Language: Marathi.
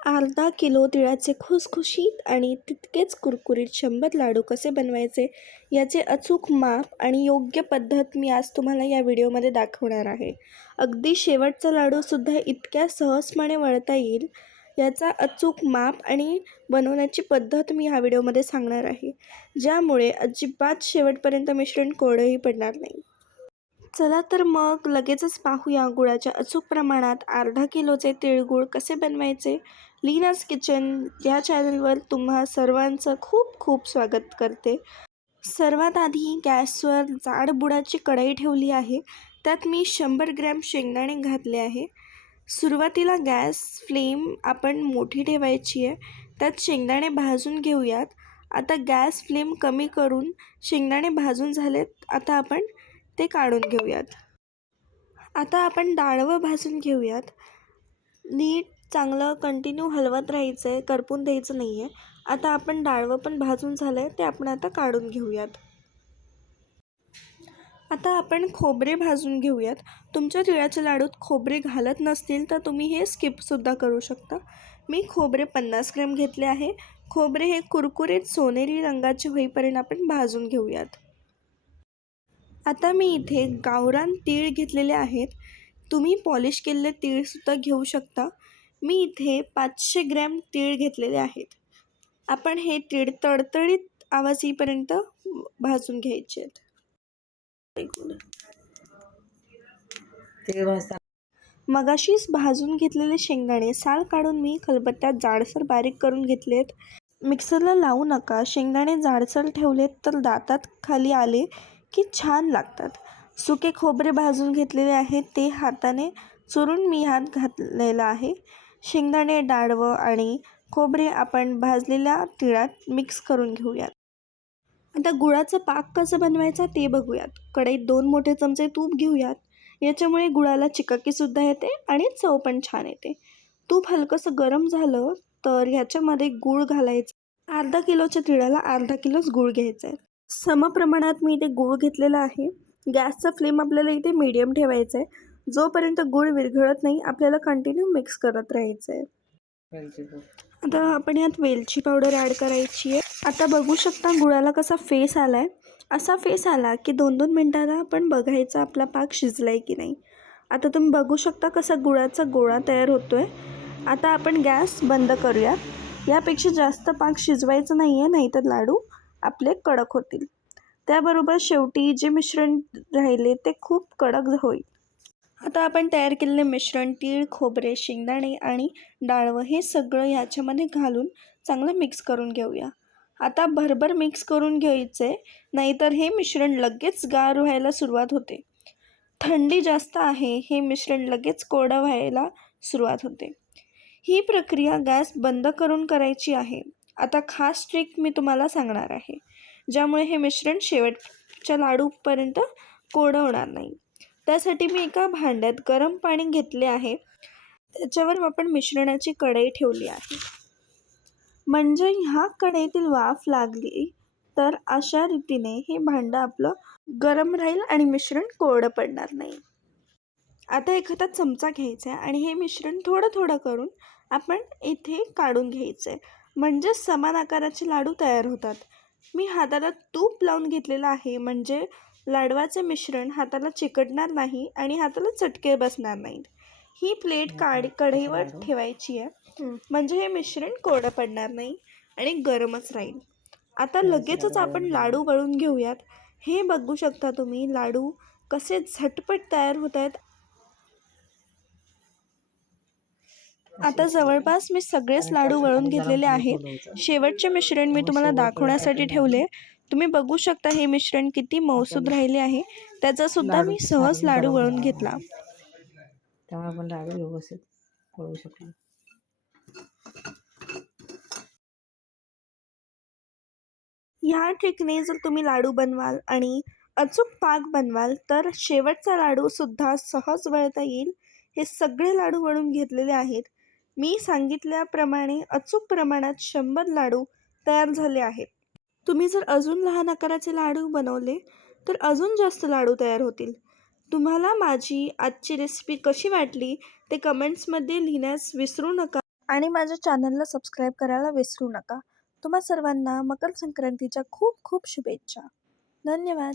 अर्धा किलो तिळाचे खुसखुशीत आणि तितकेच कुरकुरीत शंभर लाडू कसे बनवायचे याचे अचूक माप आणि योग्य पद्धत मी आज तुम्हाला या व्हिडिओमध्ये दाखवणार आहे. अगदी शेवटचा लाडूसुद्धा इतक्या सहजपणे वळता येईल याचा अचूक माप आणि बनवण्याची पद्धत मी ह्या व्हिडिओमध्ये सांगणार आहे. ज्यामुळे अजिबात शेवटपर्यंत मिश्रण कोरडंही पडणार नाही. चला तर मग लगेचच पाहूया गुळाच्या अचूक प्रमाणात अर्धा किलोचे तिळगुळ कसे बनवायचे? लीनाज किचन या चॅनलवर तुम्हा सर्वांचं खूप खूप स्वागत करते. सर्वात आधी गॅसवर जाड बुडाची कढई ठेवली आहे. त्यात मी शंभर ग्रॅम शेंगदाणे घातले आहे. सुरुवातीला गॅस फ्लेम आपण मोठी ठेवायची आहे. त्यात शेंगदाणे भाजून घेऊयात. आता गॅस फ्लेम कमी करून शेंगदाणे भाजून झालेत. आता आपण ते काढून घेऊयात. आता आपण डाळवं भाजून घेऊयात. नीट चांगलं कंटिन्यू हलवत राहायचं आहे करपून द्यायचं नाही आहे आता आपण डाळवं पण भाजून झालं आहे ते आपण आता काढून घेऊयात. आता आपण खोबरे भाजून घेऊयात. तुमच्या तिळाच्या लाडूत खोबरे घालत नसतील तर तुम्ही हे स्किपसुद्धा करू शकता. मी खोबरे पन्नास ग्रॅम घेतले आहे. खोबरे हे कुरकुरीत सोनेरी रंगाचे होईपर्यंत आपण भाजून घेऊयात. आता मी इथे गावरान तीळ घेतलेले आहेत. तुम्ही पॉलिश केलेले तीळसुद्धा घेऊ शकता. मी इथे पाचशे ग्रॅम तीळ घेतलेले आहेत. आपण हे तीळ तडतडीत आवाज येईपर्यंत भाजून घ्यायचे आहेत. मगाशीच भाजून घेतलेले शेंगदाणे साल काढून मी खलबत्त्यात जाडसर बारीक करून घेतलेत. मिक्सरला लावू नका. शेंगदाणे जाडसर ठेवलेत तर दातात खाली आले. की छान लागतात. सुके खोबरे भाजून घेतलेले आहेत. ते हाताने चुरून मी हात घातलेला आहे. शेंगदाणे डाळवं आणि खोबरे आपण भाजलेल्या तिळात मिक्स करून घेऊयात. आता गुळाचं पाक कसं बनवायचा ते बघूयात. कढईत दोन मोठे चमचे तूप घेऊयात. याच्यामुळे गुळाला चिकाकीसुद्धा येते आणि चव पण छान येते. तूप हलकंसं गरम झालं तर ह्याच्यामध्ये गूळ घालायचं. अर्धा किलोच्या तिळाला अर्धा किलोच गूळ घ्यायचा आहे समप्रमाणात मी इथे गूळ घेतलेला आहे. गॅसचा फ्लेम आपल्याला इथे मीडियम ठेवायचा आहे. जोपर्यंत गूळ विरघळत नाही आपल्याला कंटिन्यू मिक्स करत राहायचं आहे. आता आपण यात वेलची पावडर ॲड करायची आहे. आता बघू शकता गुळाला कसा फेस आला आहे असा फेस आला की दोन दोन मिनटाला आपण बघायचा आपला पाक शिजला आहे की नाही. आता तुम्ही बघू शकता कसा गुळाचा गोळा तयार होतो आहे आता आपण गॅस बंद करूया. यापेक्षा जास्त पाक शिजवायचं नाही आहे नाहीतर लाडू. आपले कडक होतील. त्याबरोबर शेवटी जे मिश्रण राहिले ते खूप कडक होईल. आता आपण तयार केलेले मिश्रण तीळ खोबरे शेंगदाणे आणि डाळवं हे सगळं ह्याच्यामध्ये घालून चांगलं मिक्स करून घेऊया. आता भरभर मिक्स करून घ्यायचे नाहीतर हे मिश्रण लगेच गार व्हायला सुरुवात होते. थंडी जास्त आहे हे मिश्रण लगेच कोरडं व्हायला सुरुवात होते. ही प्रक्रिया गॅस बंद करून करायची आहे. आता खास ट्रिक मी तुम्हाला सांगणार आहे. ज्यामुळे हे मिश्रण शेवटच्या लाडूपर्यंत कोडवणार नाही. त्यासाठी मी एका भांड्यात गरम पाणी घेतले आहे. त्याच्यावर आपण मिश्रणाची कढई ठेवली आहे. म्हणजे ह्या कढईतील वाफ लागली तर अशा रीतीने हे भांडं आपलं गरम राहील आणि मिश्रण कोरडं पडणार नाही. आता एखादा चमचा घ्यायचा आहे आणि हे मिश्रण थोडं थोडं करून आपण इथे काढून घ्यायचं आहे. म्हणजे समान आकाराचे लाडू तयार होतात. मी हाताला तूप लावून घेतलेलं आहे म्हणजे लाडवाचे मिश्रण हाताला चिकटणार नाही आणि हाताला चटके बसणार नाहीत. ही प्लेट काढ कढईवर ठेवायची आहे. म्हणजे हे मिश्रण कोरडं पडणार नाही आणि गरमच राहील. आता लगेचच आपण लाडू वळून घेऊयात. हे बघू शकता तुम्ही लाडू कसे झटपट तयार होत आहेत आता जवळपास मी सगळेच लाडू वळून घेतलेले आहेत. शेवटचे मिश्रण मी तुम्हाला दाखवण्यासाठी ठेवले. तुम्ही बघू शकता हे मिश्रण किती मौसूद राहिले आहे. त्याचा सुद्धा मी सहज लाडू वळून घेतला. त्यामुळे आपण लाडू व्यवस्थित करू शकलो. ह्या ट्रिकने जर तुम्ही लाडू बनवाल आणि अचूक पाक बनवाल तर शेवटचा लाडूसुद्धा सहज वळता येईल. हे सगळे लाडू वळून घेतलेले आहेत. मी सांगितल्याप्रमाणे अचूक प्रमाणात शंभर लाडू तयार झाले आहेत. तुम्ही जर अजून लहान आकाराचे लाडू बनवले तर अजून जास्त लाडू तयार होतील. तुम्हाला माझी आजची रेसिपी कशी वाटली ते कमेंट्समध्ये लिहिण्यास विसरू नका आणि माझ्या चॅनलला सबस्क्राईब करायला विसरू नका. तुम्हा सर्वांना मकर संक्रांतीच्या खूप खूप शुभेच्छा. धन्यवाद.